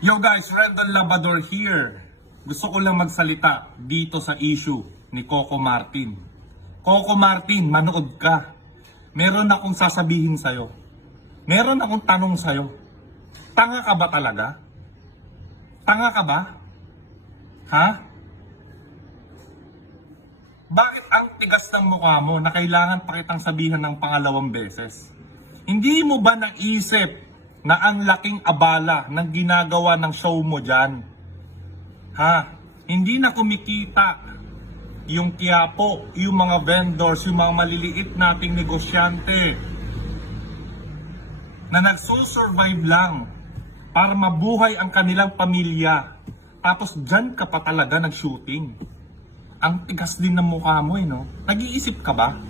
Yo guys, Rendon Labador here. Gusto ko lang magsalita dito sa issue ni Coco Martin. Coco Martin, manood ka. Meron akong sasabihin sa'yo. Meron akong tanong sa'yo. Tanga ka ba talaga? Tanga ka ba? Ha? Bakit ang tigas ng mukha mo na kailangan pa kitang sabihan ng pangalawang beses? Hindi mo ba naisip na ang laking abala ng ginagawa ng show mo dyan? Ha? Hindi na kumikita yung Quiapo, yung mga vendors, yung mga maliliit nating negosyante na nagsusurvive lang para mabuhay ang kanilang pamilya. Tapos dyan ka pa talaga nag-shooting. Ang tigas din ng mukha mo no? Nag-iisip ka ba?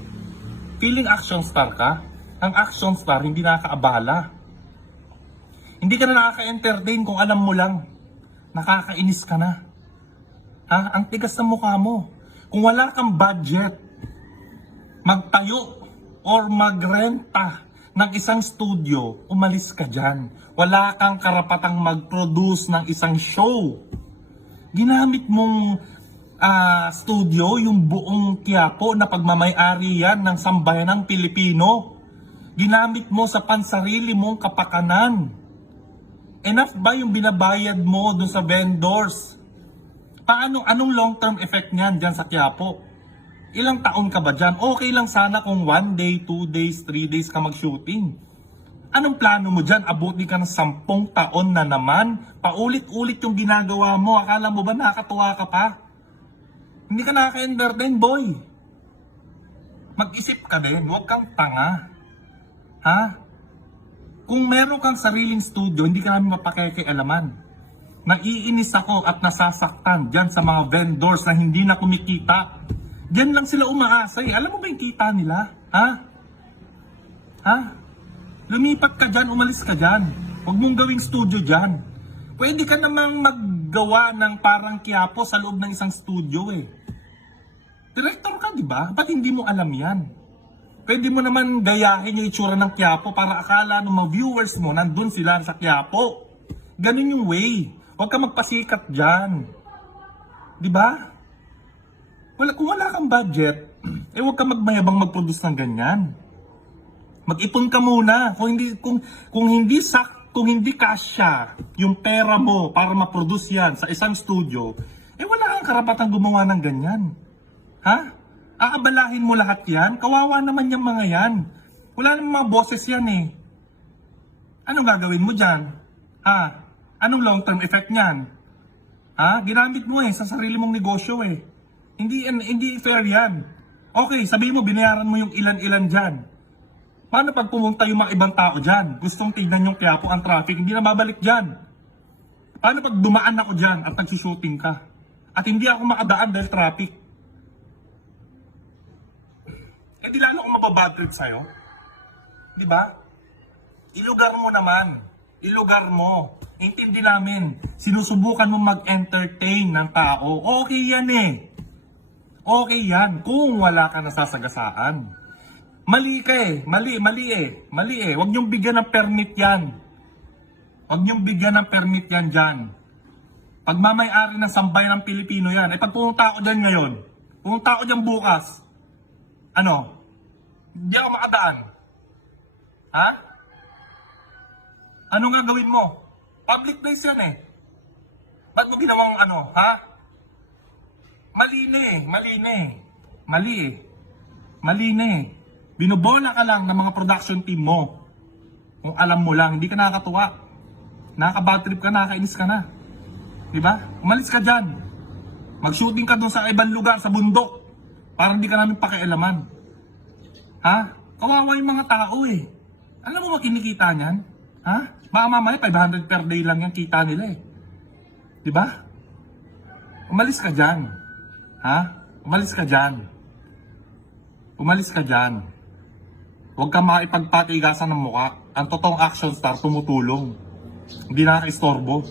Feeling action star ka? Ang action star hindi nakakaabala. Hindi ka na nakaka-entertain kung alam mo lang. Nakakainis ka na. Ha? Ang tigas ng mukha mo. Kung wala kang budget, magtayo or magrenta ng isang studio, umalis ka dyan. Wala kang karapatang mag-produce ng isang show. Ginamit mong studio, yung buong Quiapo na pagmamay-ari yan ng sambayanang Pilipino. Ginamit mo sa pansarili mong kapakanan. Enough ba yung binabayad mo dun sa vendors? Anong long-term effect niyan dyan sa Quiapo? Ilang taon ka ba dyan? Okay lang sana kung 1 day, 2 days, 3 days ka mag-shooting. Anong plano mo dyan? Abuti ka ng 10 taon na naman? Paulit-ulit yung ginagawa mo. Akala mo ba nakakatuwa ka pa? Hindi ka nakaka-entertain, boy. Mag-isip ka din. Huwag kang tanga. Ha? Kung meron kang sariling studio, hindi ka namin mapakikialaman. Naiinis ako at nasasaktan dyan sa mga vendors na hindi na kumikita. Diyan lang sila umaasa eh. Alam mo ba yung kita nila? Ha? Ha? Lumipat ka dyan, umalis ka dyan. Huwag mong gawing studio dyan. Pwede ka namang maggawa ng parang Quiapo sa loob ng isang studio eh. Director ka, di ba? Ba't hindi mo alam yan? Pwede mo naman gayahin yung itsura ng Quiapo para akala ng mga viewers mo nandun sila sa Quiapo. Ganun yung way. Huwag ka magpasikat dyan. Di ba? Kung wala kang budget, huwag ka magmayabang mag-produce ng ganyan. Mag-ipon ka muna. Kung hindi kasya yung pera mo para ma-produce yan sa isang studio, wala kang karapatang gumawa ng ganyan. Ha? Aabalahin mo lahat yan? Kawawa naman yung mga yan. Wala namang mga boses yan eh. Anong gagawin mo dyan? Ha? Anong long-term effect niyan? Ha? Ginamit mo sa sarili mong negosyo eh. Hindi fair yan. Okay, sabihin mo, binayaran mo yung ilan-ilan dyan. Paano pag pumunta yung mga ibang tao dyan? Gustong tignan yung Quiapo ang traffic, hindi na babalik dyan. Paano pag dumaan ako dyan at nagsushooting ka? At hindi ako makadaan dahil traffic? Di lalo akong mababad trip sa'yo. Di ba? Ilugar mo naman. Ilugar mo. Intindi namin. Sinusubukan mo mag-entertain ng tao. Okay yan eh. Okay yan. Kung wala ka nasasagasaan. Mali ka eh. Mali eh. Huwag niyong bigyan ng permit yan. Huwag niyong bigyan ng permit yan dyan. Pagmamay-ari ng sambayan ng Pilipino yan. Pag pumunta ako dyan ngayon, pumunta ako dyan bukas, hindi ako makadaan. Ha? Ano nga gawin mo? Public place yan eh. Ba't mo ginawang ha? Mali na eh. Binubola ka lang ng mga production team mo. Kung alam mo lang, hindi ka nakakatuwa. Nakaka-bad trip ka, nakakainis ka na. Diba? Umalis ka dyan. Mag-shooting ka doon sa ibang lugar, sa bundok. Para hindi ka namin pakialaman. Ha? Kawawa yung mga tao eh. Alam mo ba kinikita niyan? Ha? Baka mamaya 500 per day lang yung kita nila eh. Diba? Umalis ka dyan. Ha? Umalis ka dyan. Umalis ka dyan. Huwag kang makipagpatigasan ng mukha. Ang totoong action star tumutulong. Hindi nakaka-istorbo.